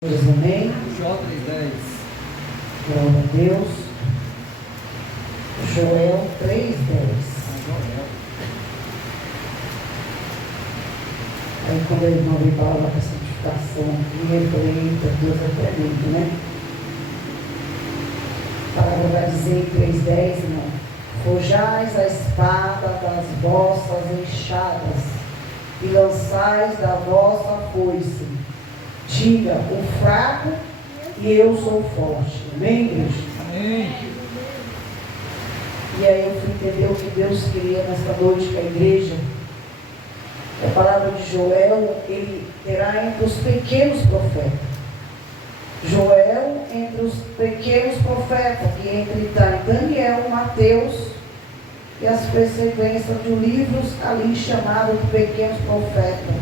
Amém. Jó 3:10. Glória a Deus. Joel 3:10. Aí quando ele não veio para lá para a santificação aqui, eu falei, eita, Deus é tremendo, né? A palavra vai dizer em 3:10, irmão: forjais a espada das vossas enxadas e lançais da vossa foice. Diga, o fraco e eu sou forte. Amém, igreja? Amém. E aí eu fui entender o que Deus queria nesta noite com a igreja. A palavra de Joel, ele terá entre os pequenos profetas. Joel entre os pequenos profetas, que entre Daniel, Mateus e as perseguências de livros ali chamados de pequenos profetas,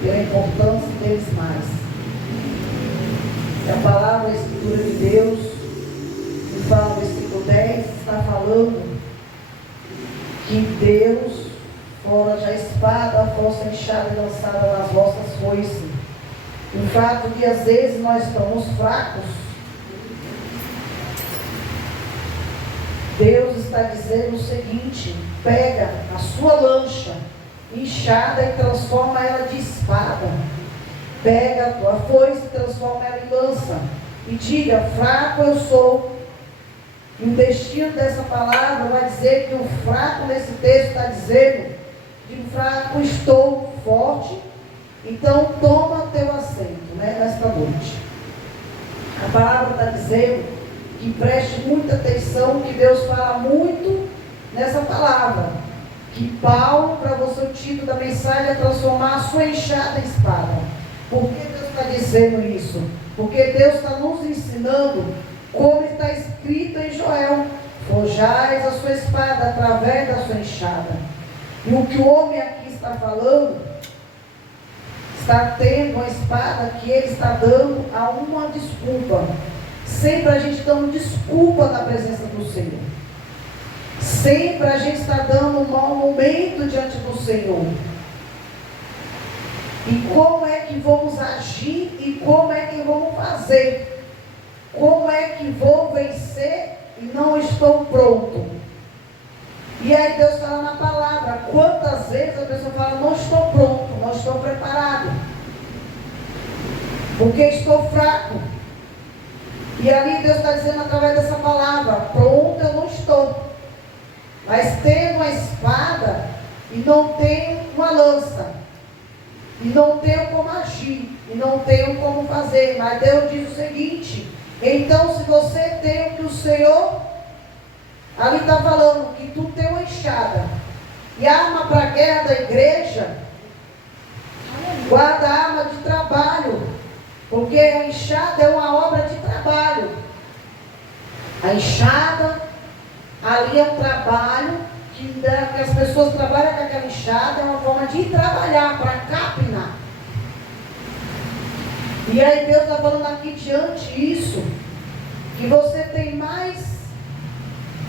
pela importância deles mais. E a palavra, a escritura de Deus, que fala no versículo 10, está falando que Deus forja a espada, a vossa enxada e lançada nas vossas foices. O fato de às vezes nós estamos fracos, Deus está dizendo o seguinte: pega a sua lança, enxada e transforma ela de espada. Pega a tua foice e transforma ela em lança. E diga, fraco eu sou. E o destino dessa palavra vai dizer que o fraco nesse texto está dizendo, de fraco estou forte. Então toma teu assento, nesta noite. A palavra está dizendo que preste muita atenção, que Deus fala muito nessa palavra. Que Paulo, para você, o título da mensagem é transformar a sua enxada em espada. Por que Deus está dizendo isso? Porque Deus está nos ensinando como está escrito em Joel: forjais a sua espada através da sua enxada. E o que o homem aqui está falando, está tendo uma espada que ele está dando a uma desculpa. Sempre a gente dando desculpa na presença do Senhor. Sempre a gente está dando um mau momento diante do Senhor. E como é que vamos agir e como é que vamos fazer? Como é que vou vencer e não estou pronto? E aí Deus fala na palavra. Quantas vezes a pessoa fala, não estou pronto, não estou preparado, porque estou fraco. E ali Deus está dizendo através dessa palavra: pronto eu não estou, mas tenho uma espada e não tenho uma lança. E não tenho como agir, e não tenho como fazer. Mas Deus diz o seguinte: então, se você tem o que o Senhor ali está falando, que tu tem uma enxada e arma para a guerra da igreja, guarda a arma de trabalho, porque a enxada é uma obra de trabalho. A enxada ali é um trabalho que as pessoas trabalham com aquela enxada, é uma forma de trabalhar, para capinar. E aí Deus está falando aqui diante disso, que você tem mais,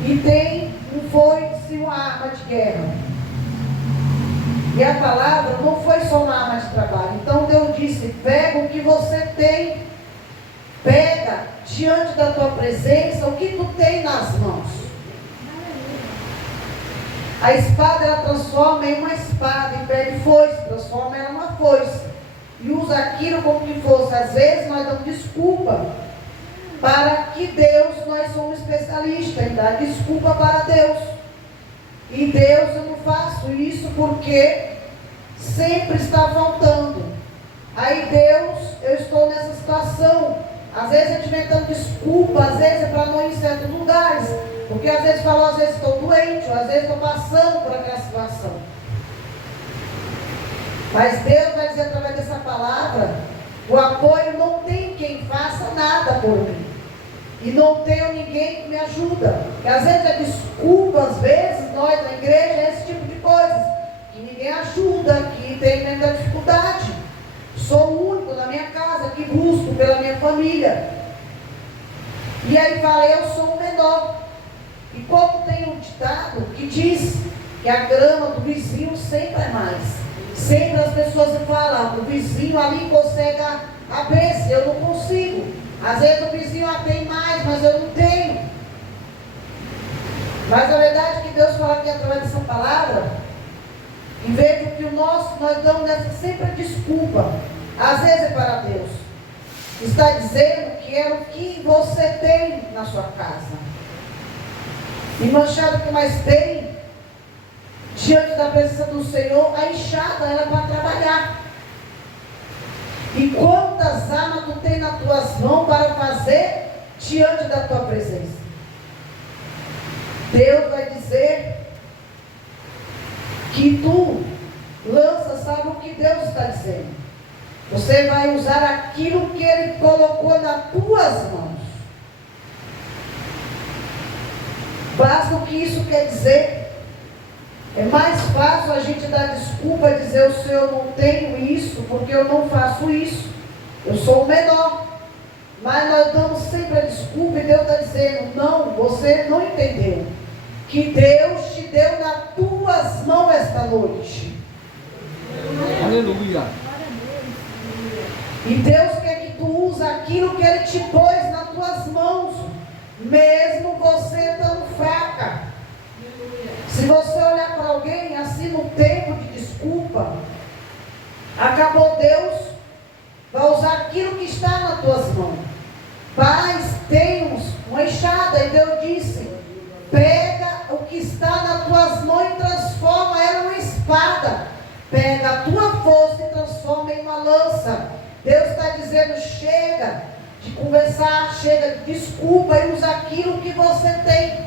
e tem um foice, uma arma de guerra. E a palavra não foi só uma arma de trabalho. Então Deus disse: pega o que você tem, pega diante da tua presença o que tu tem nas mãos. A espada ela transforma em uma espada, e pede foice, transforma ela em uma foice. E usa aquilo como que fosse. Às vezes nós damos desculpa para que Deus, nós somos especialistas em dar desculpa para Deus. E Deus, eu não faço isso porque sempre está faltando. Aí Deus, eu estou nessa situação. Às vezes a gente vem dando desculpa, às vezes é para não ir em certos lugares. Porque às vezes falou, às vezes estou doente, ou às vezes estou passando por aquela situação. Mas Deus vai dizer através dessa palavra: o apoio não tem quem faça nada por mim. E não tenho ninguém que me ajuda. E às vezes é desculpa, às vezes, nós na igreja, é esse tipo de coisas. Que ninguém ajuda, que tem muita dificuldade. Sou o único na minha casa que busco pela minha família. E aí fala, eu sou o menor. E como tem um ditado que diz que a grama do vizinho sempre é mais. Sempre as pessoas falam, o vizinho ali consegue a bênção. esse, eu não consigo. Às vezes o vizinho tem mais, mas eu não tenho. Mas a verdade é que Deus fala aqui através dessa palavra, em vez do que o nosso, nós damos sempre a desculpa. Às vezes é para Deus. Está dizendo que é o que você tem na sua casa. E machado que mais tem, diante da presença do Senhor, a enxada ela é para trabalhar. E quantas armas tu tem nas tuas mãos para fazer diante da tua presença? Deus vai dizer que tu lança, sabe o que Deus está dizendo? Você vai usar aquilo que Ele colocou nas tuas mãos. Basta o que isso quer dizer. É mais fácil a gente dar desculpa e dizer: o Senhor, não tenho isso, porque eu não faço isso. Eu sou o menor. Mas nós damos sempre a desculpa e Deus está dizendo: não, você não entendeu. Que Deus te deu nas tuas mãos esta noite. Aleluia. E Deus quer que tu use aquilo que Ele te pôs nas tuas mãos, mesmo você estando fraca. Se você olhar para alguém assim no tempo de desculpa, acabou. Deus vai usar aquilo que está nas tuas mãos. Mas temos uma enxada, e Deus disse: pega o que está nas tuas mãos e transforma ela numa espada. Pega a tua força e transforma em uma lança. Deus está dizendo: chega de conversar, chega de desculpa e usa aquilo que você tem.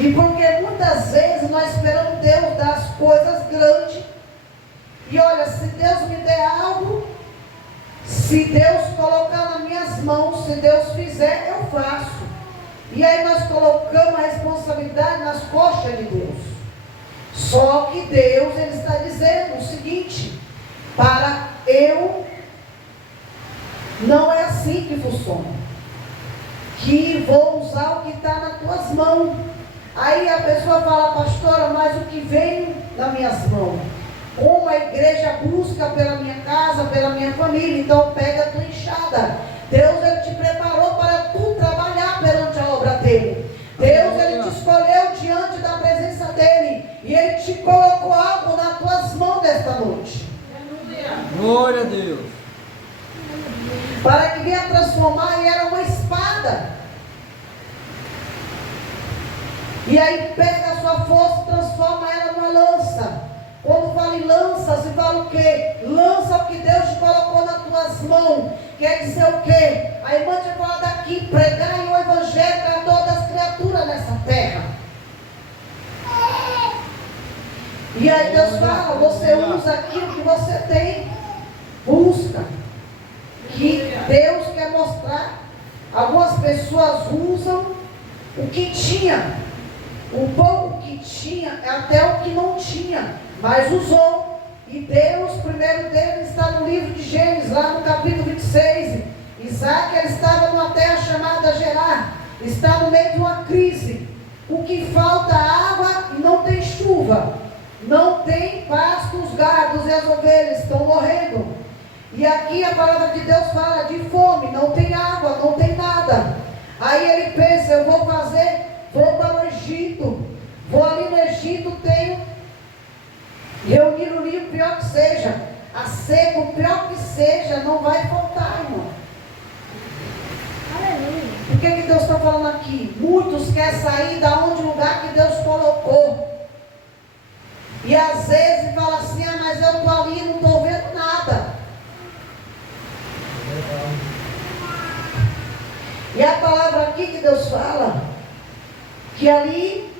E porque muitas vezes nós esperamos Deus dar as coisas grandes. E olha, se Deus me der algo, se Deus colocar nas minhas mãos, se Deus fizer, eu faço. E aí nós colocamos a responsabilidade nas costas de Deus. Só que Deus, Ele está dizendo o seguinte: para eu, não é assim que funciona. Que vou usar o que está nas tuas mãos. Aí a pessoa fala: pastora, mas o que vem nas minhas mãos? Como a igreja busca pela minha casa, pela minha família, então pega a tua enxada. Deus, Ele te preparou para tu trabalhar perante a obra dEle. Deus, Ele te escolheu diante da presença dEle. E Ele te colocou algo nas tuas mãos nesta noite. Glória a Deus. Para que venha transformar, e era uma espada. E aí pega a sua força e transforma ela numa lança. Quando fala em lança, se fala o quê? Lança o que Deus te colocou nas tuas mãos. Quer dizer o quê? A irmã tinha falado aqui: pregai o evangelho para todas as criaturas nessa terra. E aí Deus fala: você usa aquilo que você tem. Busca. Que Deus quer mostrar. Algumas pessoas usam o que tinha. O pouco que tinha é até o que não tinha, mas usou. E Deus, primeiro dele, está no livro de Gênesis, lá no capítulo 26. Isaac, ele estava numa terra chamada Gerar. Está no meio de uma crise. O que falta água e não tem chuva. Não tem pasto, os gados e as ovelhas estão morrendo. E aqui a palavra de Deus fala de fome, não tem água, não tem nada. Aí ele pensa: eu vou vou para o Egito, vou ali no Egito, tenho, reunir o livro, pior que seja, a seca, o pior que seja, não vai faltar, irmão. Aleluia. Por que Deus está falando aqui? Muitos querem sair da onde o lugar que Deus colocou. E às vezes fala assim: ah, mas eu estou ali e não estou vendo nada. E a palavra aqui que Deus fala, que ali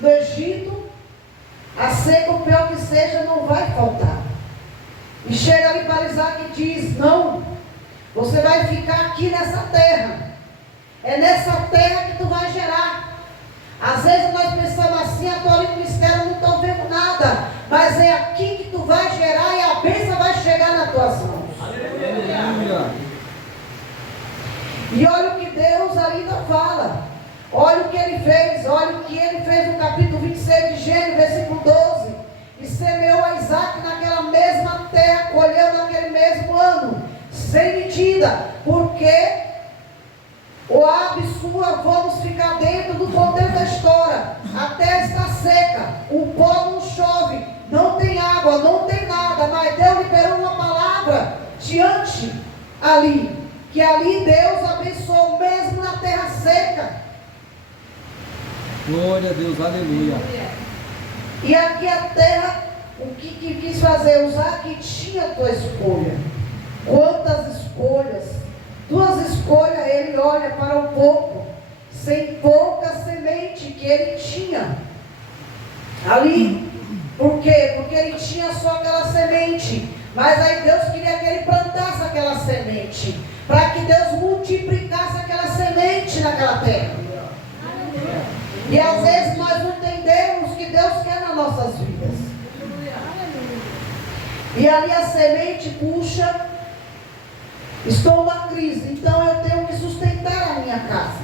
no Egito, a seca, o pior que seja, não vai faltar. E chega ali para Isaac e diz: não, você vai ficar aqui nessa terra. É nessa terra que tu vai gerar. Às vezes nós pensamos assim: estou ali no mistério, não estou vendo nada. Mas é aqui que tu vai gerar e a bênção vai chegar nas tuas mãos. Aleluia. E olha o que Deus ainda fala. Olha o que Ele fez. Olha o que Ele fez no capítulo 26 de Gênesis, versículo 12. E semeou a Isaac naquela mesma terra, colheu ali, que ali Deus abençoou mesmo na terra seca. Glória a Deus, aleluia. E aqui a terra, o que quis fazer? Usar que tinha a tua escolha. Quantas escolhas? Duas escolhas, ele olha para o pouco, sem pouca semente que ele tinha ali. Por quê? Porque ele tinha só aquela semente. Mas aí Deus queria que ele plantasse aquela semente, para que Deus multiplicasse aquela semente naquela terra. E às vezes nós não entendemos o que Deus quer nas nossas vidas. E ali a semente puxa, estou numa crise, então eu tenho que sustentar a minha casa,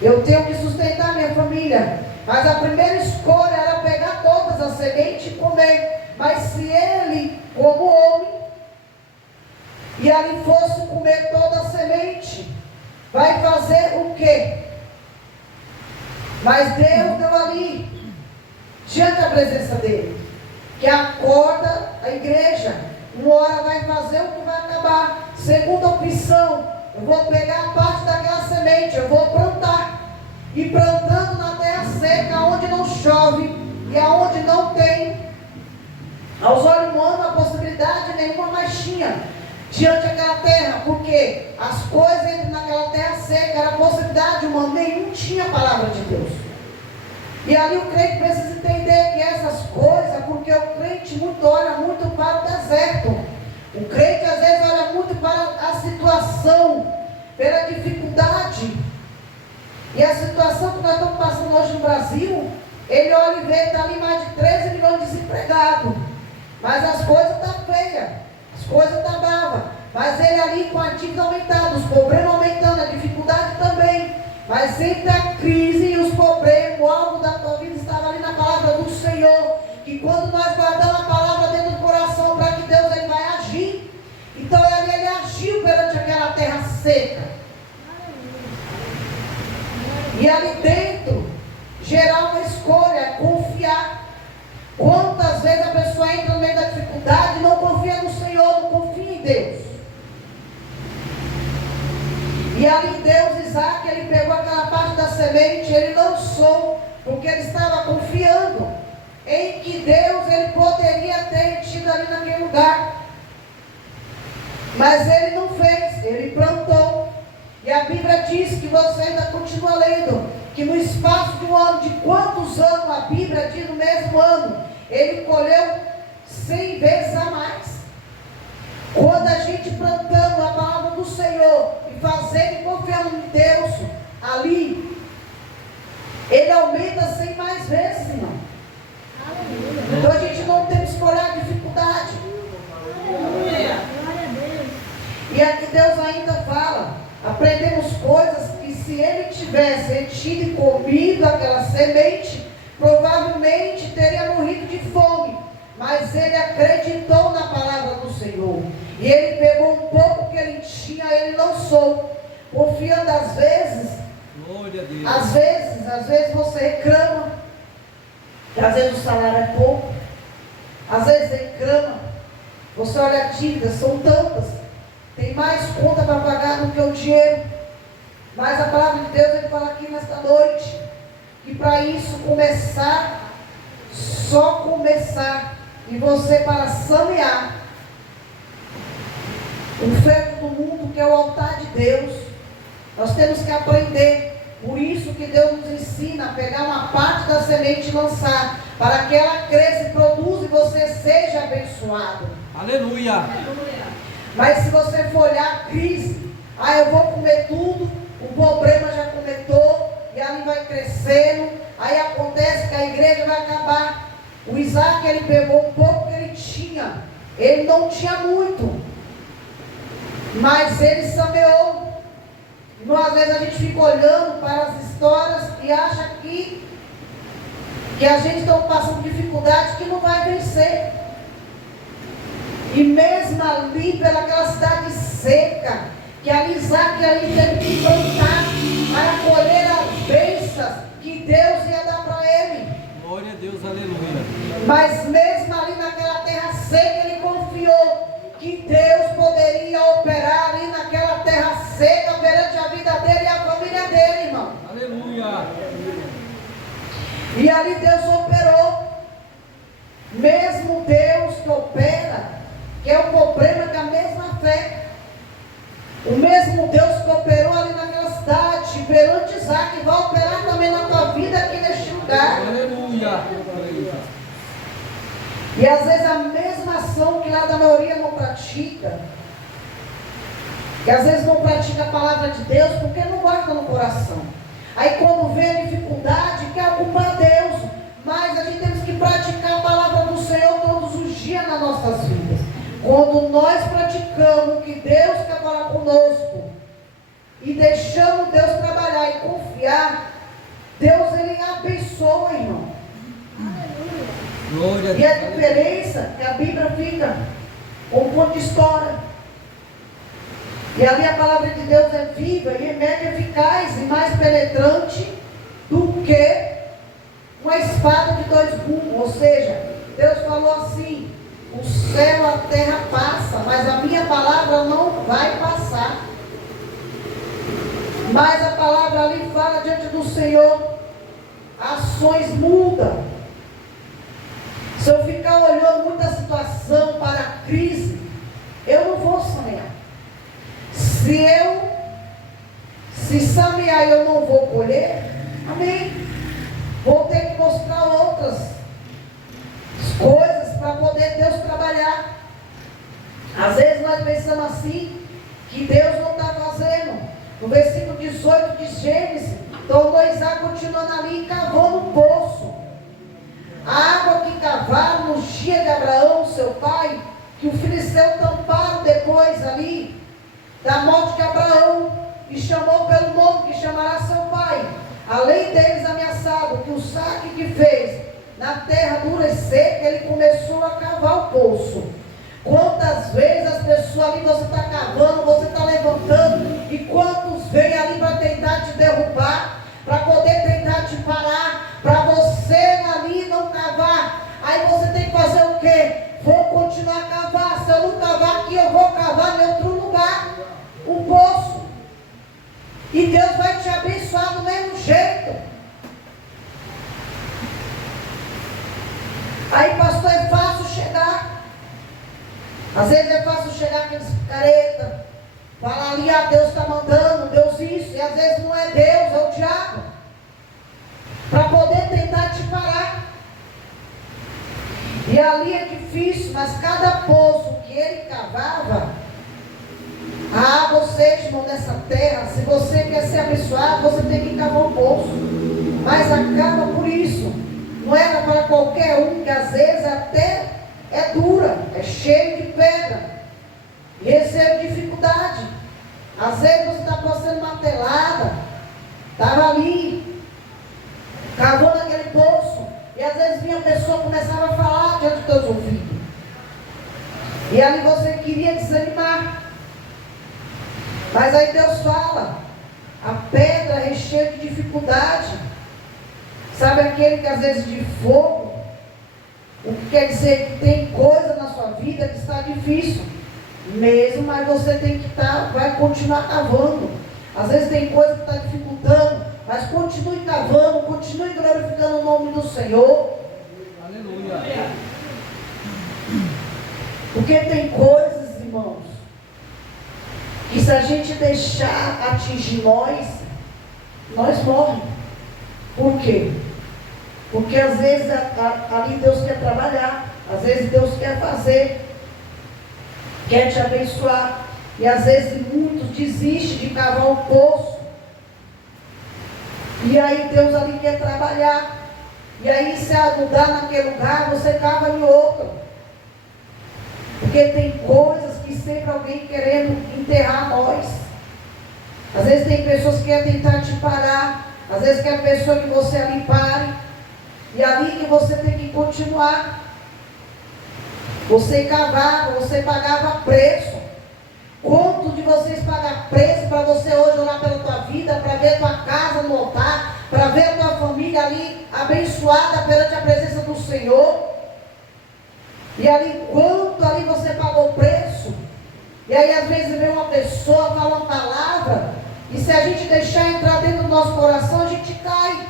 eu tenho que sustentar a minha família. Mas a primeira escolha era pegar todas as sementes e comer. Mas se ele, como homem, e ali fosse comer toda a semente, vai fazer o quê? Mas Deus deu ali, diante da presença dele, que acorda a igreja. Uma hora vai fazer o que vai acabar. Segunda opção, eu vou pegar a parte daquela semente, eu vou plantar. E plantando na terra seca, onde não chove e aonde não tem, aos olhos humanos, a possibilidade nenhuma mais tinha diante daquela terra, porque as coisas entram naquela terra seca, era possibilidade humana, nenhum tinha a palavra de Deus. E ali o crente precisa entender que essas coisas, porque o crente muito olha muito para o deserto, o crente às vezes olha muito para a situação, pela dificuldade. E a situação que nós estamos passando hoje no Brasil, ele olha e vê que está ali mais de 13 milhões de desempregados. Mas as coisas estão feias, as coisas estão bravas. Mas ele ali com a dívida aumentada, os problemas aumentando, a dificuldade também. Mas sempre a crise e os problemas, o alvo da tua vida estava ali na palavra do Senhor. Que quando nós guardamos a palavra dentro do coração, para que Deus ele vai agir. Então ele agiu perante aquela terra seca. E ali dentro, gerar uma escolha, confiar. Quantas vezes a pessoa entra no meio da dificuldade e não confia no Senhor, não confia em Deus. E ali Deus, Isaac, ele pegou aquela parte da semente, ele lançou, porque ele estava confiando em que Deus, ele poderia ter tido ali naquele lugar. Mas ele não fez, ele plantou. E a Bíblia diz que você ainda continua lendo, que no espaço de um ano, de quantos anos a Bíblia diz no mesmo ano, ele colheu 100 vezes a mais. Quando a gente plantando a palavra do Senhor e fazendo e confiando em Deus, ali, ele aumenta 100 mais vezes, irmão. Então a gente não tem que escolher a dificuldade. E aqui Deus ainda fala. Aprendemos coisas que se ele tivesse retido e comido aquela semente, provavelmente teria morrido de fome. Mas ele acreditou na palavra do Senhor. E ele pegou um pouco que ele tinha, ele lançou. Confiando às vezes. Glória a Deus. Às vezes você reclama. Que às vezes o salário é pouco. Às vezes reclama. Você olha a dívida, são tantas. Tem mais conta para pagar do que o dinheiro. Mas a palavra de Deus, ele fala aqui nesta noite, que para isso começar, só começar, e você para sanear o feto do mundo, que é o altar de Deus, nós temos que aprender. Por isso que Deus nos ensina a pegar uma parte da semente e lançar, para que ela cresça e produza e você seja abençoado. Aleluia. Mas se você for olhar a crise, eu vou comer tudo, o problema já começou, e ali vai crescendo, aí acontece que a igreja vai acabar. O Isaac, ele pegou um pouco que ele tinha, ele não tinha muito, mas ele semeou. Então, às vezes a gente fica olhando para as histórias e acha que a gente está passando dificuldade que não vai vencer. E mesmo ali, pelaquela cidade seca, que ali Isaac ali teve que plantar para colher as bênçãos que Deus ia dar para ele. Glória a Deus, aleluia. Mas mesmo ali naquela terra seca, ele confiou que Deus poderia operar ali naquela E ali Deus operou. Mesmo Deus que opera, que é o problema com a mesma fé. O mesmo Deus que operou ali naquela cidade, perante Isaac, vai operar também na tua vida aqui neste lugar. Aleluia. E às vezes a mesma ação que lá da maioria não pratica, que às vezes não pratica a palavra de Deus, porque não guarda no coração. Aí quando vê a dificuldade, quer culpar Deus. Mas a gente tem que praticar a palavra do Senhor todos os dias nas nossas vidas. Quando nós praticamos o que Deus quer falar conosco, e deixamos Deus trabalhar e confiar, Deus ele abençoa, irmão. Glória E a diferença é que a Bíblia fica um ponto de história. E ali a palavra de Deus é viva e remédio eficaz e mais penetrante do que uma espada de dois gumes. Ou seja, Deus falou assim: o céu, a terra passa, mas a minha palavra não vai passar. Mas a palavra ali fala diante do Senhor, ações mudam. Se eu ficar olhando muita situação para a crise, eu não vou sonhar. Se semear e eu não vou colher, amém. Vou ter que mostrar outras coisas para poder Deus trabalhar. Às vezes nós pensamos assim, que Deus não está fazendo. No versículo 18 de Gênesis, tornou Isaac continuando ali e cavou no poço. A água que cavaram nos dias de Abraão, seu pai, que o filisteu tamparam depois ali, da morte de Abraão, e chamou pelo nome que chamará seu pai. Além deles ameaçado, que o saque que fez na terra dura e seca, ele começou a cavar o poço. Quantas vezes as pessoas ali, você está cavando, você está levantando, e quantos vêm ali para tentar te derrubar, para poder tentar te parar, para você ali não cavar. Aí você tem que fazer o quê? Vou continuar a cavar. Se eu não cavar aqui, eu vou cavar em outro lugar o poço. E Deus vai te abençoar do mesmo jeito. Aí, pastor, é fácil chegar. Às vezes é fácil chegar aqueles careta, falar ali, Deus está mandando, Deus isso. E às vezes não é Deus, é o diabo, para poder tentar te parar. E ali é difícil, mas cada poço que ele cavava, a água, ou seja, irmão, nessa terra, se você quer ser abençoado, você tem que cavar um poço. Mas acaba por isso. Não era para qualquer um, que às vezes até é dura, é cheio de pedra, e recebe dificuldade. Às vezes você está passando martelada, estava ali, cavou naquele poço, e às vezes vinha a pessoa começava a falar diante dos teus ouvidos. E ali você queria desanimar. Mas aí Deus fala, a pedra recheia de dificuldade. Sabe aquele que às vezes de fogo, o que quer dizer que tem coisa na sua vida que está difícil. Mesmo, mas você tem que estar, vai continuar cavando. Às vezes tem coisa que está dificultando, mas continue cavando, continue glorificando o nome do Senhor. Aleluia. Porque tem coisas, irmãos, que se a gente deixar atingir nós morremos. Por quê? Porque às vezes ali Deus quer trabalhar, às vezes Deus quer fazer, quer te abençoar, e às vezes muitos desistem de cavar o poço, e aí Deus ali quer trabalhar, e aí se mudar naquele lugar, você cava em outro, porque tem coisas que sempre alguém querendo enterrar nós. Às vezes tem pessoas que querem tentar te parar, às vezes quer a pessoa que você ali pare, e ali que você tem que continuar. Você cavava, você pagava preço. Quanto de vocês pagam preço para você hoje orar pela tua vida, para ver a tua casa no altar, para ver a tua família ali abençoada perante a presença do Senhor? E ali, quanto ali você pagou preço? E aí às vezes vem uma pessoa, fala uma palavra, e se a gente deixar entrar dentro do nosso coração, a gente cai.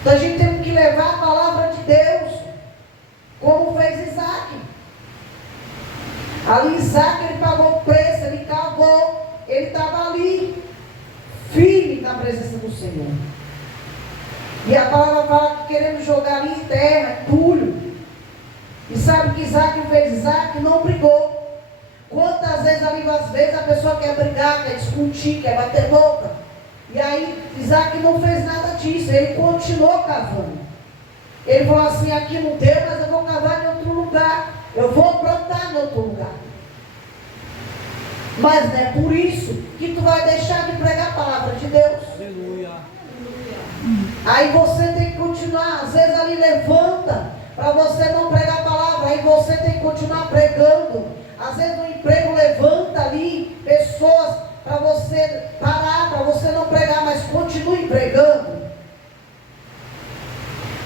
Então a gente tem levar a palavra de Deus, como fez Isaac. Ali Isaac, ele pagou o preço, ele cavou, ele estava ali, firme na presença do Senhor. E a palavra fala que queremos jogar ali em terra, entulho. E sabe que Isaac fez? Isaac não brigou. Quantas vezes ali, às vezes, a pessoa quer brigar, quer discutir, quer bater boca. E aí, Isaac não fez nada disso, ele continuou cavando. Ele falou assim, aqui não deu, mas eu vou cavar em outro lugar. Eu vou plantar em outro lugar. Mas não é por isso que tu vai deixar de pregar a palavra de Deus. Aleluia. Aí você tem que continuar, às vezes ali levanta, para você não pregar a palavra, aí você tem que continuar pregando. Às vezes no emprego levanta ali pessoas para você parar, para você não pregar, mas continue pregando.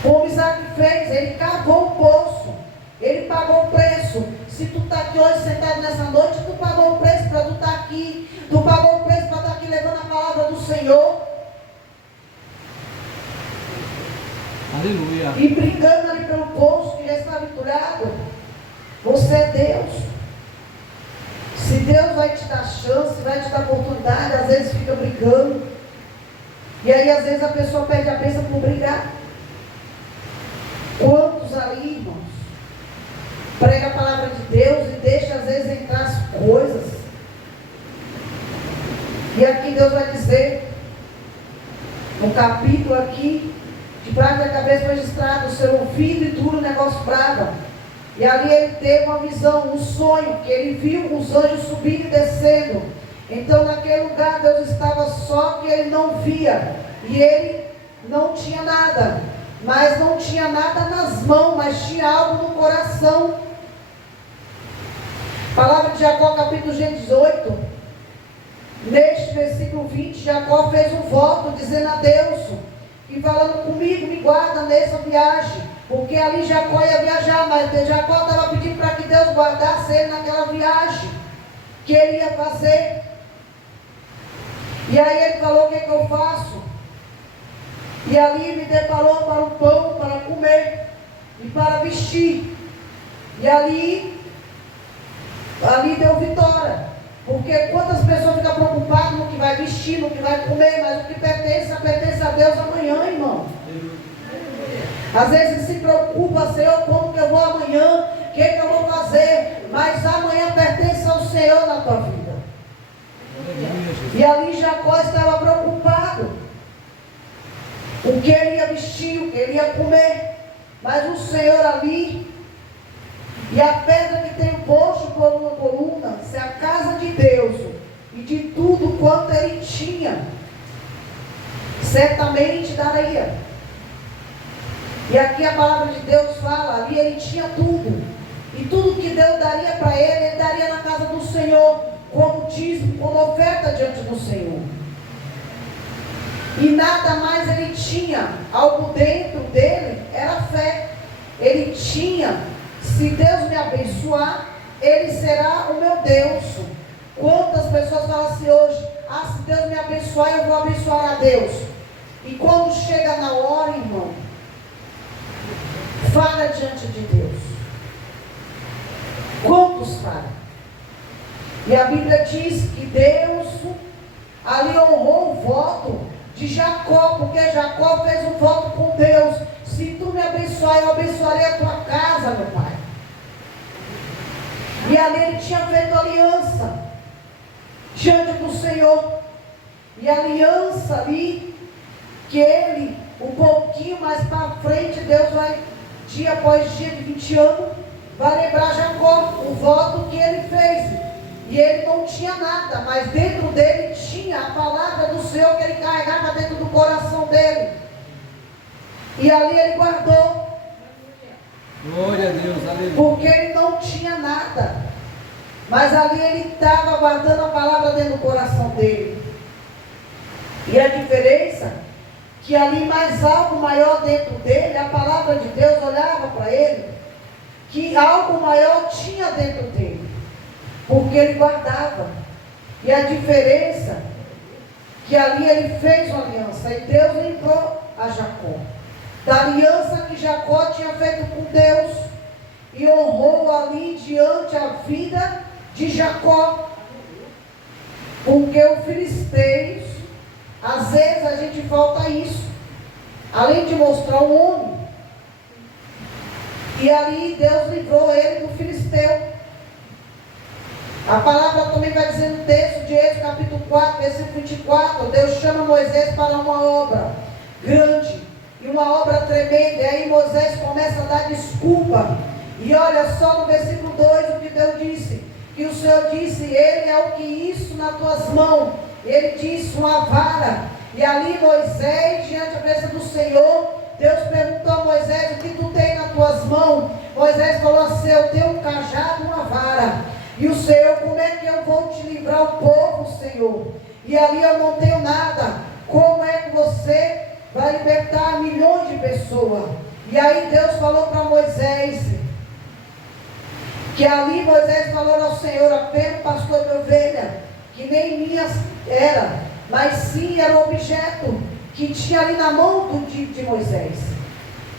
Como Isaac fez, ele cavou o poço, ele pagou o preço. Se tu está aqui hoje sentado nessa noite, tu pagou o preço para tu estar aqui, tu pagou o preço para estar aqui levando a palavra do Senhor. Aleluia. E brigando ali pelo poço que já estava entulhado. Você é Deus. Se Deus vai te dar chance, vai te dar oportunidade, às vezes fica brigando. E aí às vezes a pessoa perde a bênção por brigar. Quantos ali, irmãos, prega a palavra de Deus e deixa às vezes entrar as coisas. E aqui Deus vai dizer, no capítulo aqui, de prata da cabeça registrado, o seu ouvido e duro o negócio brava. E ali ele teve uma visão, um sonho, que ele viu os anjos subindo e descendo. Então naquele lugar Deus estava só, que ele não via. E ele não tinha nada. Mas não tinha nada nas mãos, mas tinha algo no coração. Palavra de Jacó, capítulo 18. Neste versículo 20, Jacó fez um voto, dizendo a Deus, e falando comigo, me guarda nessa viagem, porque ali Jacó ia viajar, mas Jacó estava pedindo para que Deus guardasse ele naquela viagem que ele ia fazer. E aí ele falou, o que eu faço? E ali me deparou para o pão, para comer e para vestir. E ali deu vitória. Porque quantas pessoas ficam preocupadas no que vai vestir, no que vai comer, mas o que pertence a Deus amanhã, irmão. Às vezes se preocupa, Senhor, como que eu vou amanhã, o que eu vou fazer, mas amanhã pertence ao Senhor na tua vida. E ali Jacó estava preocupado, o que ele ia vestir, o que ele ia comer, mas o Senhor ali. E a pedra que tem posto por uma coluna, se a casa de Deus e de tudo quanto ele tinha, certamente daria. E aqui a palavra de Deus fala, ali ele tinha tudo. E tudo que Deus daria para ele, ele daria na casa do Senhor, como dízimo, como oferta diante do Senhor. E nada mais ele tinha, algo dentro dele, era fé. Ele tinha, se Deus me abençoar, ele será o meu Deus. Quantas pessoas falam assim hoje, se Deus me abençoar, eu vou abençoar a Deus. E quando chega na hora, irmão, fala diante de Deus. Quantos falam? E a Bíblia diz que Deus ali honrou o voto de Jacó, porque Jacó fez um voto com Deus. Se tu me abençoar, eu abençoarei a tua casa, meu pai. E ali ele tinha feito aliança diante do Senhor. E a aliança ali, que ele, um pouquinho mais para frente, Deus vai, dia após dia de 20 anos, vai lembrar Jacó, o voto que ele fez. E ele não tinha nada, mas dentro dele tinha a palavra do Senhor que ele carregava dentro do coração dele. E ali ele guardou. Glória a Deus, aleluia. Porque ele não tinha nada. Mas ali ele estava guardando a palavra dentro do coração dele. E a diferença, que ali mais algo maior dentro dele, a palavra de Deus olhava para ele, que algo maior tinha dentro dele. Porque ele guardava. E a diferença, que ali ele fez uma aliança. E Deus lembrou a Jacó. da aliança que Jacó tinha feito com Deus, e honrou ali diante a vida de Jacó. Porque os filisteus, às vezes a gente falta isso, além de mostrar o homem, e ali Deus livrou ele do filisteu. A palavra também vai dizer no texto de Êxodo capítulo 4, versículo 24, Deus chama Moisés para uma obra grande, e uma obra tremenda, e aí Moisés começa a dar desculpa, e olha só no versículo 2 o que Deus disse, que o Senhor disse, ele é o que isso nas tuas mãos, ele disse uma vara, e ali Moisés, diante da presença do Senhor, Deus perguntou a Moisés, o que tu tem nas tuas mãos? Moisés falou assim, eu tenho um cajado e uma vara, e o Senhor, como é que eu vou te livrar o povo, Senhor? E ali eu não tenho nada, como é que você vai libertar milhões de pessoas? E aí Deus falou para Moisés, que ali Moisés falou ao Senhor, apenas pastor de ovelha, que nem minhas era, mas sim era o objeto que tinha ali na mão de Moisés.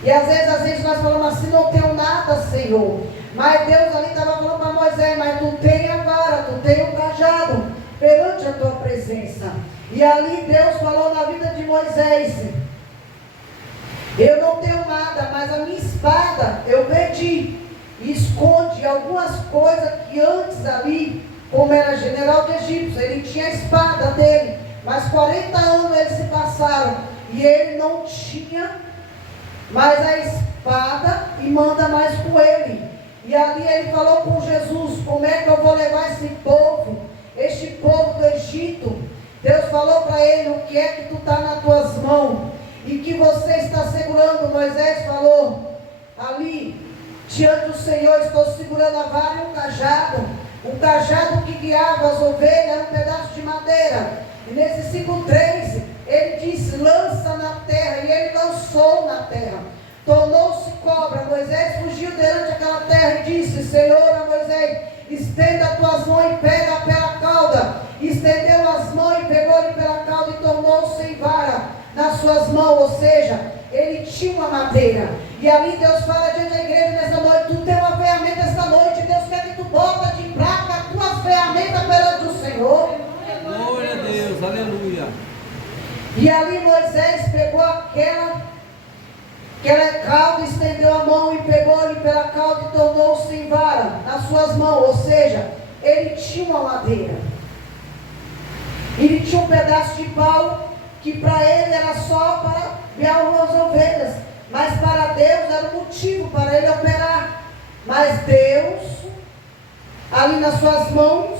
E às vezes nós falamos assim, não tenho nada, Senhor, mas Deus ali estava falando para Moisés, mas tu tem a vara, tu tem o cajado, perante a tua presença. E ali Deus falou na vida de Moisés, eu não tenho nada, mas a minha espada eu perdi, e esconde algumas coisas que antes ali, como era general de Egito, ele tinha a espada dele, mas 40 anos eles se passaram, e ele não tinha mais a espada, e manda mais com ele. E ali ele falou com Jesus, como é que eu vou levar este povo do Egito? Deus falou para ele, o que é que tu está nas tuas mãos, e que você está segurando? Moisés falou, ali, diante do Senhor, estou segurando a vara e o cajado que guiava as ovelhas era um pedaço de madeira, e nesse versículo 3, ele disse, lança na terra, e ele lançou na terra, tornou-se cobra. Moisés fugiu perante aquela terra e disse, Senhor a Moisés, estenda as tuas mãos e pega pela cauda. Estendeu as mãos e pegou-lhe pela cauda e tornou-se em vara nas suas mãos, ou seja, ele tinha uma madeira. E ali Deus fala diante da igreja nessa noite, tu tem uma ferramenta essa noite, Deus quer que tu bota de prática as tuas ferramentas perante o Senhor. Glória a Deus, aleluia. E ali Moisés pegou aquela cauda, estendeu a mão e pegou-lhe pela cauda e tornou-se em vara nas suas mãos, ou seja, ele tinha uma madeira, ele tinha um pedaço de pau, que para ele era só para guiar as ovelhas, mas para Deus era um motivo para ele operar. Mas Deus, ali nas suas mãos,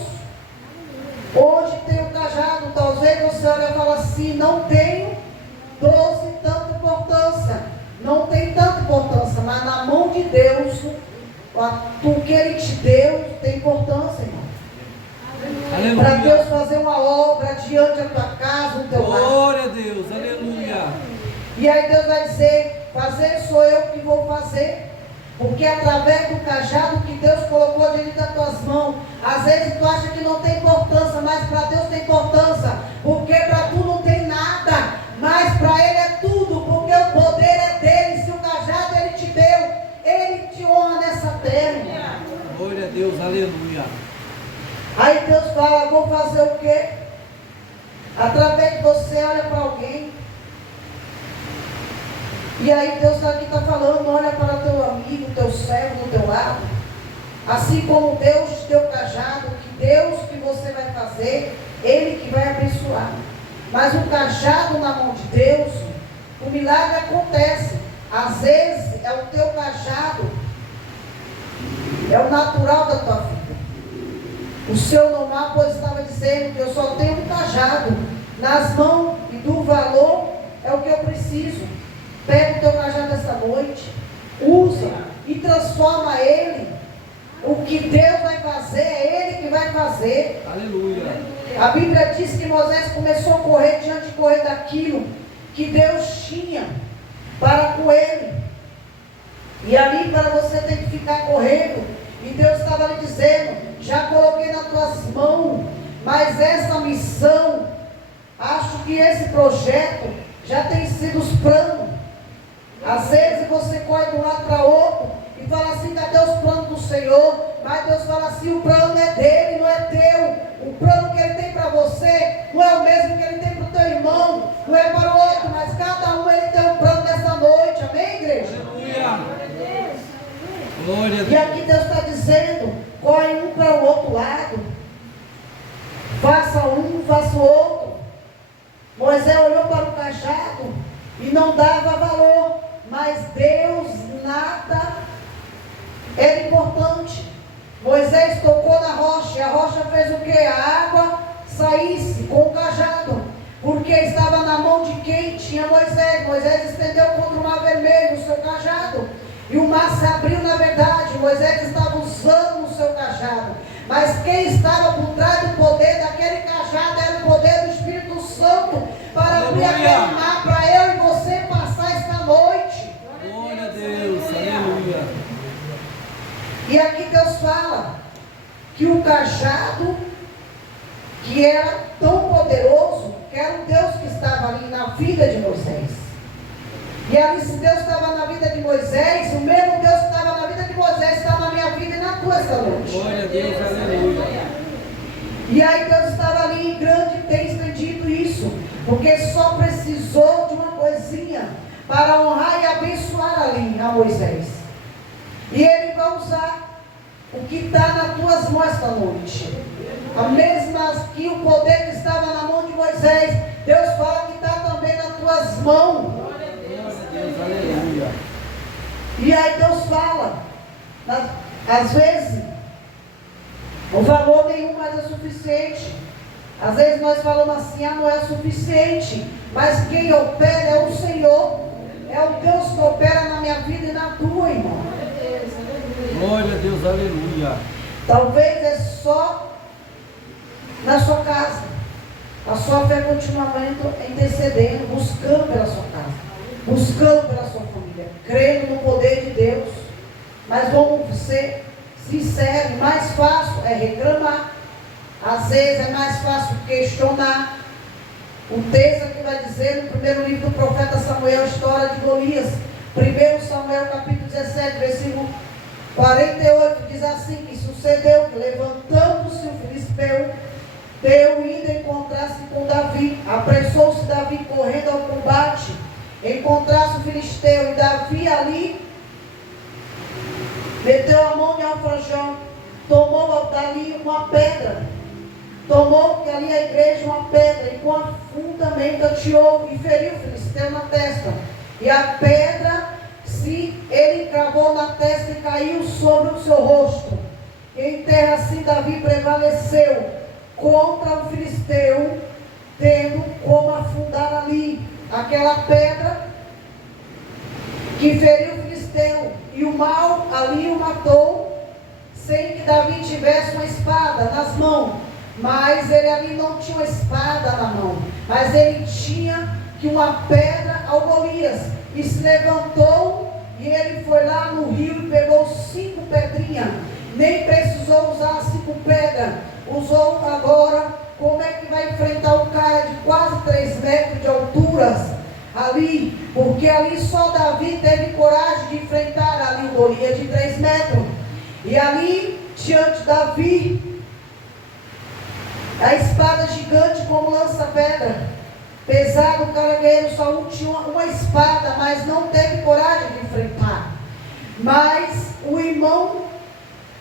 hoje tem o cajado, talvez você olha e fala assim, não tenho 12 tanta importância, não tem tanta importância, mas na mão de Deus, o que Ele te deu tem importância, irmão. Para Deus fazer uma obra diante da tua casa, do teu lar. Glória a Deus, aleluia. E aí Deus vai dizer, fazer sou eu que vou fazer. Porque através do cajado que Deus colocou diante das tuas mãos, às vezes tu acha que não tem importância, mas para Deus tem importância. Porque para tu não tem nada, mas para Ele é tudo, porque o poder é dele. Se o cajado Ele te deu, Ele te honra nessa terra. Glória a Deus, aleluia. Aí Deus fala, vou fazer o quê? Através de você, olha para alguém. E aí Deus aqui está falando, olha para teu amigo, teu servo, do teu lado. Assim como Deus te deu o cajado, que Deus que você vai fazer, Ele que vai abençoar. Mas o cajado na mão de Deus, o milagre acontece. Às vezes é o teu cajado, é o natural da tua vida. O seu normal, pois estava dizendo que eu só tenho um cajado nas mãos e do valor é o que eu preciso. Pega o teu cajado essa noite, usa e transforma ele. O que Deus vai fazer, é Ele que vai fazer. Aleluia. A Bíblia diz que Moisés começou a correr diante de correr daquilo que Deus tinha para com ele. E ali para você tem que ficar correndo. E Deus estava lhe dizendo, já coloquei nas tuas mãos, mas essa missão, acho que esse projeto já tem sido os planos. Às vezes você corre de um lado para outro e fala assim, cadê os planos do Senhor? Mas Deus fala assim, o plano é dele, não é teu. O plano que ele tem para você não é o mesmo que ele tem para o teu irmão, não é para o outro, mas cada um ele tem um plano nessa noite, amém, igreja? Aleluia. Glória a Deus. E aqui Deus está dizendo, corre um para o outro lado, faça um, faça o outro. Moisés olhou para o cajado e não dava valor, mas Deus nada era importante. Moisés tocou na rocha, e a rocha fez o que? A água saísse com o cajado, porque estava na mão de quem? Tinha Moisés. Moisés estendeu contra o mar vermelho o seu cajado, e o mar se abriu na verdade. Moisés estava usando o seu cajado, mas quem estava por trás do poder daquele cajado era o poder do Espírito Santo, para abrir aquele mar para eu e você passar esta noite. Glória a Deus, aleluia. E aqui Deus fala que o cajado, que era tão poderoso, que era o Deus que estava ali na vida de Moisés. E ali, se Deus estava na vida de Moisés, o mesmo Deus que estava na vida de Moisés está na minha vida e na tua esta noite. Glória a Deus, aleluia. E aí Deus estava ali em grande e tem estendido isso, porque só precisou de uma coisinha para honrar e abençoar ali a Moisés. E Ele vai usar o que está nas tuas mãos esta noite. A mesma que o poder que estava na mão de Moisés, Deus fala que está também nas tuas mãos. Glória a Deus, aleluia. E aí Deus fala, às vezes, o valor nenhum mais é suficiente. Às vezes nós falamos assim, não é suficiente. Mas quem opera é o Senhor. É o Deus que opera na minha vida e na tua, irmão. Glória a Deus, aleluia. Talvez é só na sua casa. A sua fé continuamente intercedendo, buscando pela sua casa, buscando pela sua família, crendo no poder de Deus. Mas vamos ser sinceros, mais fácil é reclamar. Às vezes é mais fácil questionar. O texto aqui vai dizer no primeiro livro do profeta Samuel, a história de Golias. 1 Samuel capítulo 17, versículo 48, diz assim, que sucedeu que levantando-se o filisteu, deu indo encontrar-se com Davi. Apressou-se Davi correndo ao combate, encontrar-se o filisteu, e Davi ali meteu a mão em alfrajão, tomou dali uma pedra, tomou que ali a igreja uma pedra, e com a fundamento atirou e feriu o filisteu na testa. E a pedra ele cravou na testa e caiu sobre o seu rosto. E em terra assim Davi prevaleceu contra o filisteu, tendo como afundar ali aquela pedra que feriu o filisteu. E o mal ali o matou, sem que Davi tivesse uma espada nas mãos. Mas ele ali não tinha uma espada na mão, mas ele tinha que uma pedra ao Golias. E se levantou, e ele foi lá no rio e pegou 5 pedrinhas. Nem precisou usar 5 pedras. Usou agora, como é que vai enfrentar um cara de quase 3 metros de alturas ali? Porque ali só Davi teve coragem de enfrentar ali o Golias de 3 metros. E ali, diante de Davi, a espada gigante como lança-pedra. Pesado, o cara guerreiro só tinha uma espada, mas não teve coragem de enfrentar. Mas o irmão,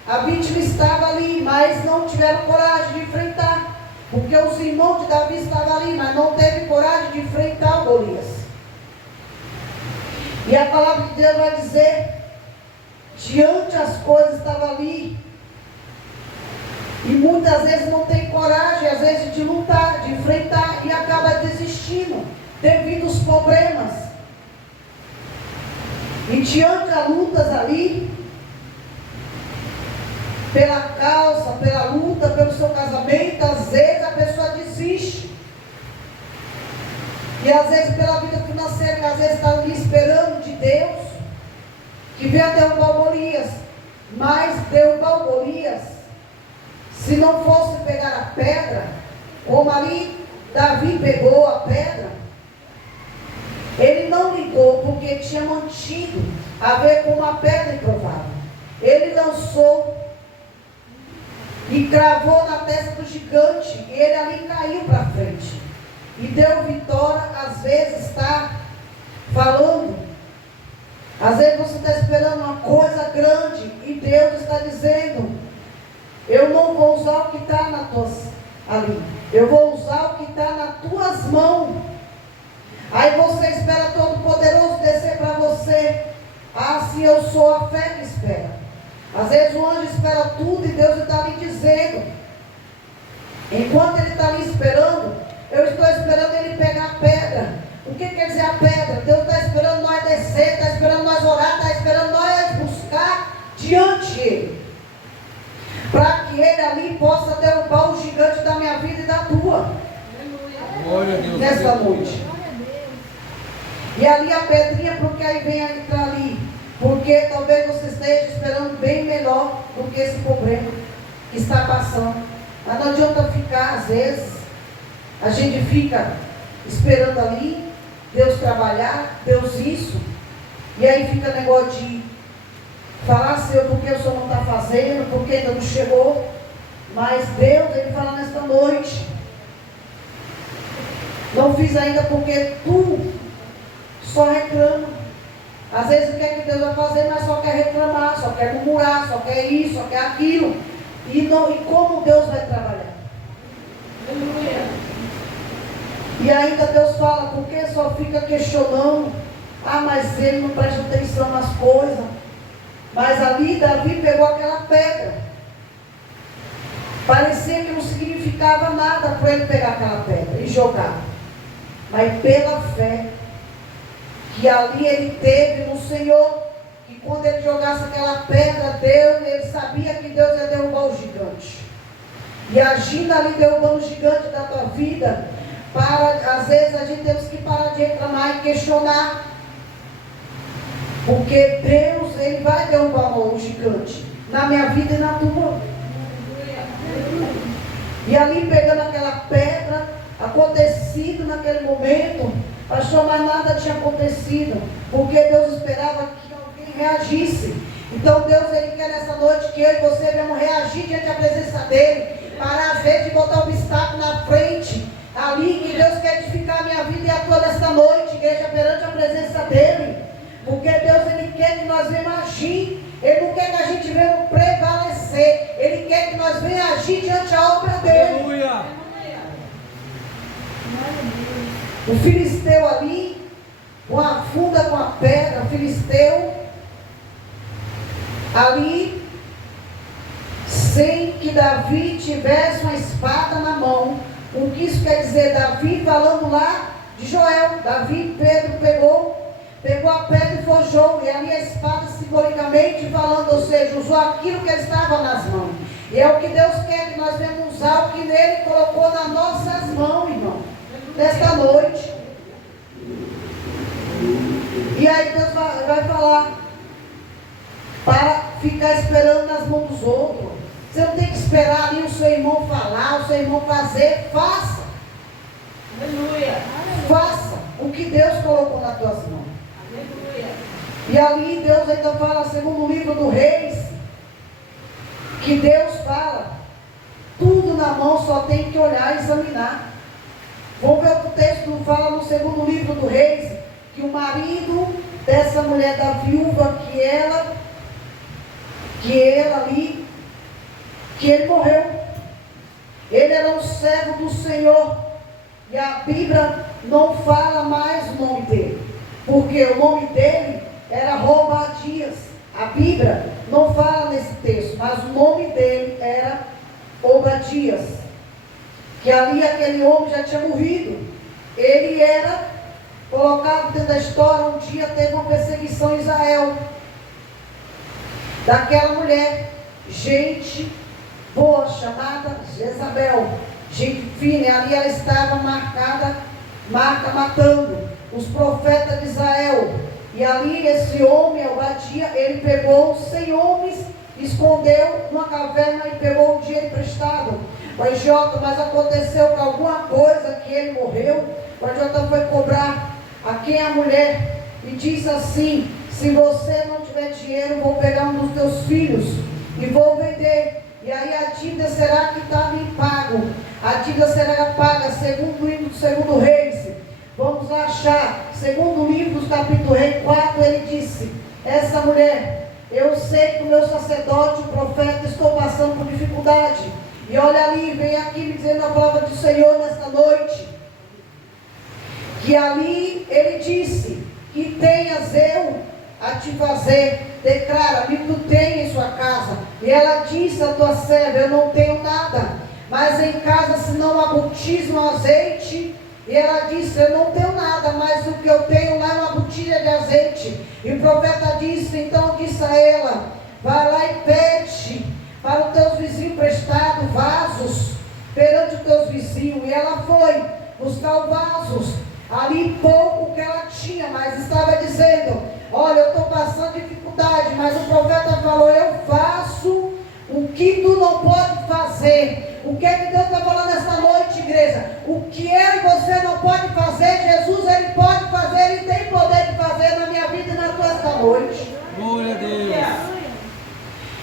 a vítima estava ali, mas não tiveram coragem de enfrentar. Porque os irmãos de Davi estavam ali, mas não teve coragem de enfrentar o Golias. E a palavra de Deus vai dizer, diante as coisas estavam ali. E muitas vezes não tem coragem, às vezes, de lutar, de enfrentar, e acaba desistindo, devido aos problemas. E diante das lutas ali, pela causa, pela luta, pelo seu casamento, às vezes a pessoa desiste. E às vezes pela vida financeira, que às vezes está ali esperando de Deus, que venha derrubar o Golias. Mas derrubar o Golias, se não fosse pegar a pedra, como ali Davi pegou a pedra, Ele não ligou porque tinha mantido a ver com uma pedra improvável. Ele lançou e cravou na testa do gigante, e ele ali caiu para frente. E deu vitória. Às vezes está falando, às vezes você está esperando uma coisa grande, e Deus está dizendo: eu não vou usar o que está ali, eu vou usar o que está nas tuas mãos. Aí você espera todo poderoso descer para você. Ah, se eu sou a fé que espera. Às vezes o anjo espera tudo, e Deus está ali dizendo, enquanto ele está ali esperando, eu estou esperando ele pegar a pedra. O que quer dizer a pedra? Deus está esperando nós descer, está esperando nós orar, está esperando nós buscar diante dele, para que ele ali possa derrubar o gigante da minha vida e da tua. Glória a Deus. Nesta noite. E ali a pedrinha, porque aí vem a entrar ali. Porque talvez você esteja esperando bem melhor do que esse problema que está passando. Mas não adianta ficar, às vezes, a gente fica esperando ali, Deus trabalhar, Deus isso. E aí fica negócio de falar, Senhor, por que o Senhor não está fazendo, porque ainda não chegou. Mas Deus, Ele fala nesta noite: não fiz ainda porque tu só reclama. Às vezes o que é que Deus vai fazer, mas só quer reclamar, só quer murmurar, só quer isso, só quer aquilo. E como Deus vai trabalhar? Aleluia. E ainda Deus fala, porque só fica questionando. Ah, mas ele não presta atenção nas coisas. Mas ali Davi pegou aquela pedra. Parecia que não significava nada para ele pegar aquela pedra e jogar. Mas pela fé que ali ele teve no Senhor, que quando ele jogasse aquela pedra, ele sabia que Deus ia derrubar o gigante. E agindo ali, derrubando o gigante da tua vida, às vezes a gente temos que parar de reclamar e questionar, porque Deus, Ele vai derrubar o gigante na minha vida e na tua. E ali pegando aquela pedra, acontecido naquele momento, pastor, mas nada tinha acontecido, porque Deus esperava que alguém reagisse. Então Deus, Ele quer nessa noite que eu e você venhamos reagir diante da presença dEle, para às vezes de botar obstáculo na frente, ali que Deus quer edificar a minha vida e a tua nesta noite, igreja, perante a presença dEle, porque Deus, Ele quer que nós venhamos agir, Ele não quer que a gente venha prevalecer, Ele quer que nós venhamos agir diante da obra dEle. Aleluia. O filisteu ali, com a funda, com a pedra, o filisteu ali, sem que Davi tivesse uma espada na mão. O que isso quer dizer? Davi falando lá de Joel. Pedro pegou a pedra e forjou, e ali a espada simbolicamente falando, ou seja, usou aquilo que estava nas mãos. E é o que Deus quer, que nós devemos usar o que Ele colocou nas nossas mãos, irmão, nesta noite. E aí Deus vai falar, para ficar esperando nas mãos dos outros. Você não tem que esperar ali o seu irmão falar, o seu irmão fazer. Faça. Aleluia. Faça o que Deus colocou nas tuas mãos. Aleluia. E ali Deus então fala, segundo o livro do Reis, que Deus fala, tudo na mão, só tem que olhar e examinar. Vamos ver o que o texto fala no segundo livro do Reis, que o marido dessa mulher, da viúva, que ele morreu. Ele era um servo do Senhor, e a Bíblia não fala mais o nome dele, porque o nome dele era Obadias. A Bíblia não fala nesse texto, mas o nome dele era Obadias, que ali aquele homem já tinha morrido. Ele era colocado dentro da história. Um dia teve uma perseguição em Israel, daquela mulher, gente boa, chamada Jezabel, gente fina, e ali ela estava marca matando os profetas de Israel. E ali esse homem, Obadia, ele pegou 100 homens, escondeu numa caverna e pegou o dinheiro emprestado. O agiota, mas aconteceu que alguma coisa que ele morreu, o agiota foi cobrar quem a mulher e diz assim: se você não tiver dinheiro, vou pegar um dos teus filhos e vou vender, e aí a dívida será quitada e pago. A dívida será paga, segundo o livro do segundo Reis. Vamos lá achar, segundo o livro do capítulo Rei 4, ele disse: essa mulher, eu sei que o meu sacerdote, o profeta, estou passando por dificuldade. E olha ali, vem aqui me dizendo a palavra do Senhor nesta noite, que ali ele disse: que tenhas eu a te fazer, declara, que tu tem em sua casa. E ela disse à tua serva: eu não tenho nada, mas em casa senão há botija, um azeite. E ela disse: eu não tenho nada, mas o que eu tenho lá é uma botija de azeite. E o profeta disse, então disse a ela: vai lá e pede para os teus vizinhos prestado vasos perante os teus vizinhos. E ela foi buscar os vasos, ali pouco que ela tinha, mas estava dizendo: olha, eu estou passando dificuldade, mas o profeta falou: eu faço o que tu não pode fazer. O que é que Deus está falando esta noite, igreja? O que eu e você não pode fazer, Jesus, Ele pode fazer, Ele tem poder de fazer na minha vida e na tua esta noite. Glória a Deus.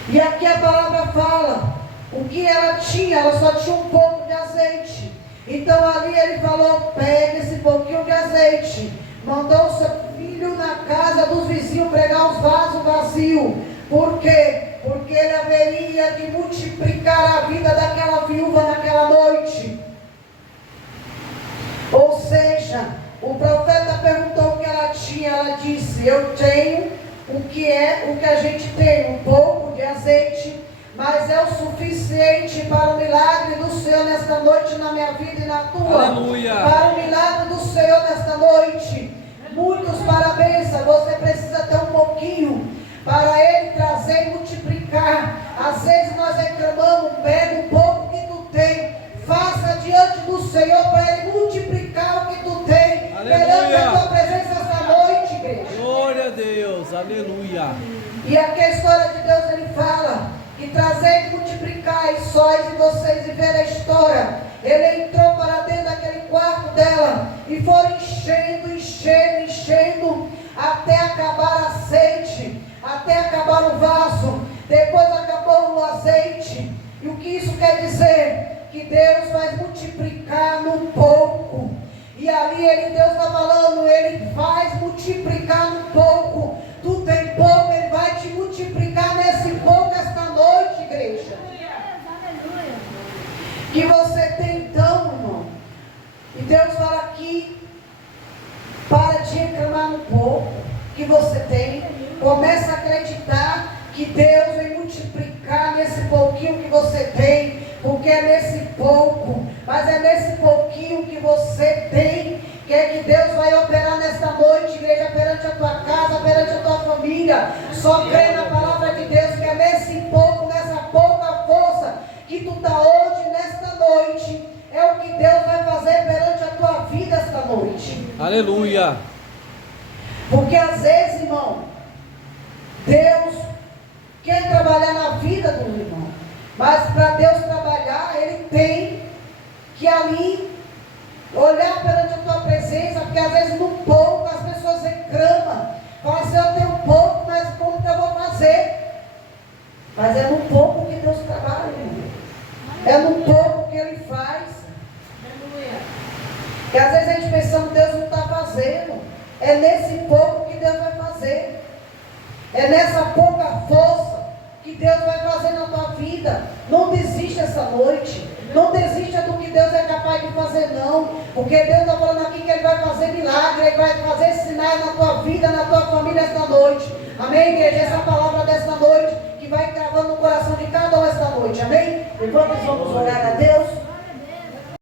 E aqui a palavra fala, o que ela tinha, ela só tinha um pouco de azeite. Então ali ele falou: pega esse pouquinho de azeite. Mandou o seu filho na casa dos vizinhos pregar os vasos vazios. Por quê? Porque ele haveria de multiplicar a vida daquela viúva naquela noite. Ou seja, o profeta perguntou o que ela tinha. Ela disse: eu tenho o que a gente tem, um pouco de azeite, mas é o suficiente para o milagre do Senhor nesta noite na minha vida e na tua. Aleluia. Para o milagre do Senhor nesta noite. Muitos parabéns, você precisa ter um pouquinho para Ele trazer e multiplicar. Às vezes nós reclamamos: pega um pouco que tu tem, faça diante do Senhor para Ele multiplicar o que tu tem. Perante a tua presença esta noite, igreja. Glória a Deus, aleluia. E aqui a história de Deus, Ele fala que trazer e multiplicar e sóis e vocês e ver a história. Ele entrou para dentro daquele quarto dela e foi enchendo, enchendo, enchendo até acabar azeite, até acabar o vaso. Depois acabou o azeite. E o que isso quer dizer? Que Deus vai multiplicar no pouco. E ali Deus está falando: Ele vai multiplicar no pouco. Tu tem pouco, Ele vai te multiplicar nesse pouco esta noite, igreja. Que você tem então, irmão. E Deus fala aqui: para de reclamar no pouco que você tem. Começa a acreditar que Deus vai multiplicar nesse pouquinho que você tem, porque é nesse pouco, mas é nesse pouquinho que você tem, que é que Deus vai operar nesta noite, igreja, perante a tua casa, perante a tua família. Só crê na palavra de Deus, que é nesse pouco, nessa pouca força que tu está hoje, nesta noite, é o que Deus vai fazer perante a tua vida esta noite. Aleluia. Porque às vezes, irmão, Deus quer trabalhar na vida do irmão, mas para Deus trabalhar, Ele tem que ali olhar perante a tua presença, porque às vezes no pouco as pessoas reclamam, falam assim: eu tenho pouco, mas como que eu vou fazer? Mas é no pouco que Deus trabalha, irmão. É no pouco que Ele faz. Que às vezes a gente pensa que Deus não está fazendo. É nesse pouco que Deus vai fazer. É nessa pouca força que Deus vai fazer na tua vida. Não desista essa noite. Não desista do que Deus é capaz de fazer, não. Porque Deus está falando aqui que Ele vai fazer milagre, Ele vai fazer sinais na tua vida, na tua família esta noite. Amém, igreja? Essa palavra desta noite que vai gravando no coração de cada um esta noite. Amém? E vamos orar a Deus.